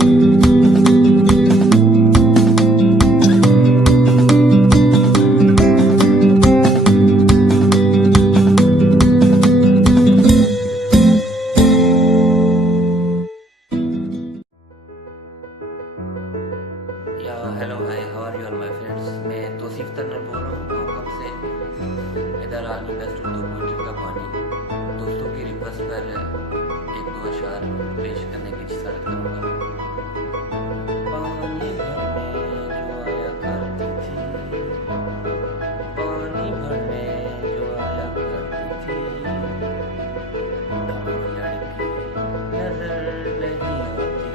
Hello hi how are you all my friends. मैं तौसीफ तन्नर बोल रहा हूँ हांगकांग से। इधर आलमी बेस्ट उर्दू पोइट्री का पानी दोस्तों की रिक्वेस्ट पर एक दो अशार पेश करने की जसारत करूँगा। पानी भरने जो आया करती थी, पानी भरने जो आया करती थी, अब लड़की नजर नहीं आती।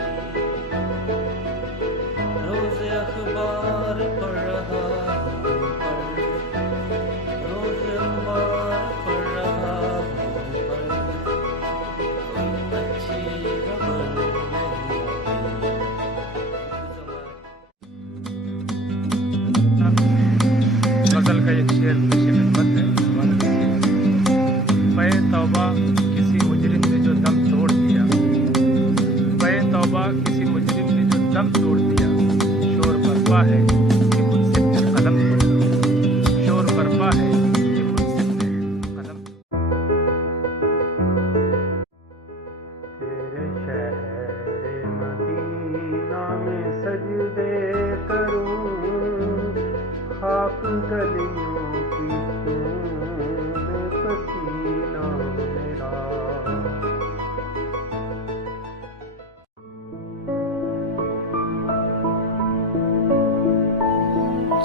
रोज अखबार पढ़ रहा हूँ रोज अखबार पढ़ रहा हूँ कोई अच्छी खबर नहीं आती। गजल का एक शेर खिदमत है। बे तौबा किसी मुजरिम ने जो दम तोड़ दिया, बे तौबा किसी मुजरिम ने जो दम तोड़ दिया, शोर बरपा है कि मुनसिफ ने कलम तोड़ दिया, शोर बरपा है कि मुनसिफ ने कलम। तेरे शहर मदीना में सजदे करूं, खाक गलियों की तूने पसीना मेरा।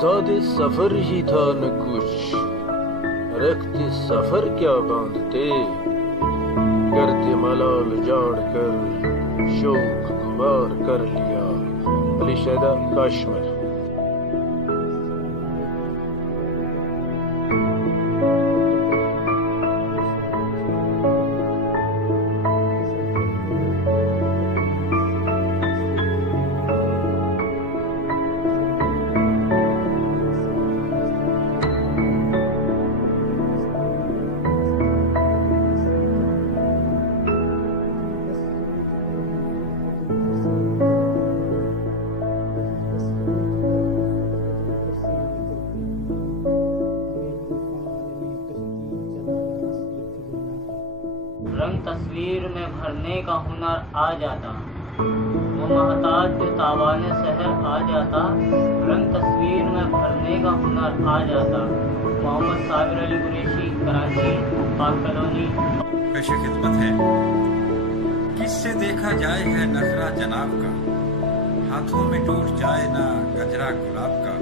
ज़ादे सफर ही था न कुछ, रखते सफर क्या बांधते, करते मलाल जाड़ कर शौक खुमार कर लिया। अली शैदा काश्मीर। रंग तस्वीर में भरने का हुनर आ जाता, वो महताज जो तावाने शहर आ जाता। रंग तस्वीर में भरने का हुनर आ जाता। मोहम्मद साबिर अली कुरैशी, कराची, पाक कॉलोनी। पेशे खिदमत है। किससे देखा जाए है नखरा जनाब का, हाथों में टूट जाए ना गजरा गुलाब का।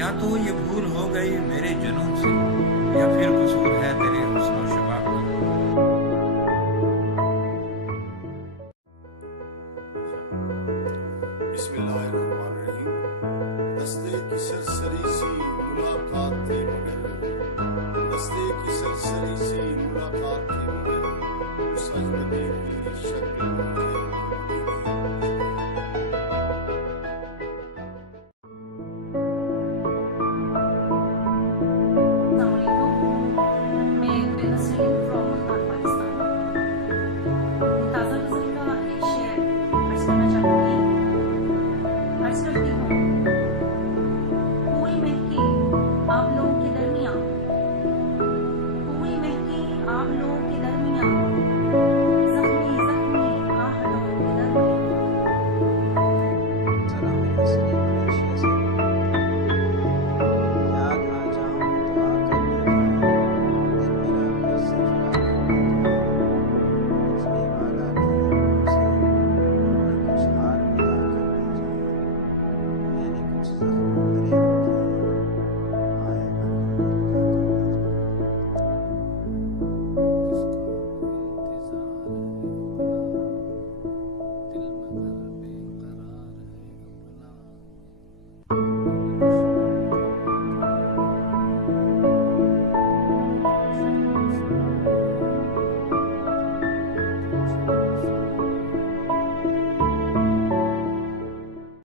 या तो ये भूल हो गई मेरे जुनून से, या फिर कसूर है तेरे हुस्न और शबाब का। बिस्मिल्लाहिर्रहमानिर्रहीम। दस्ते की सरसरी सी मुलाकात थी मगर, दस्ते की सरसरी सी मुलाकात थी मगर, उस अजनबी की शक्ल मुझे ताज़ा गज़ल का एक शेर अर्ज़ करना चाहूँगी। अर्ज़ करती हूँ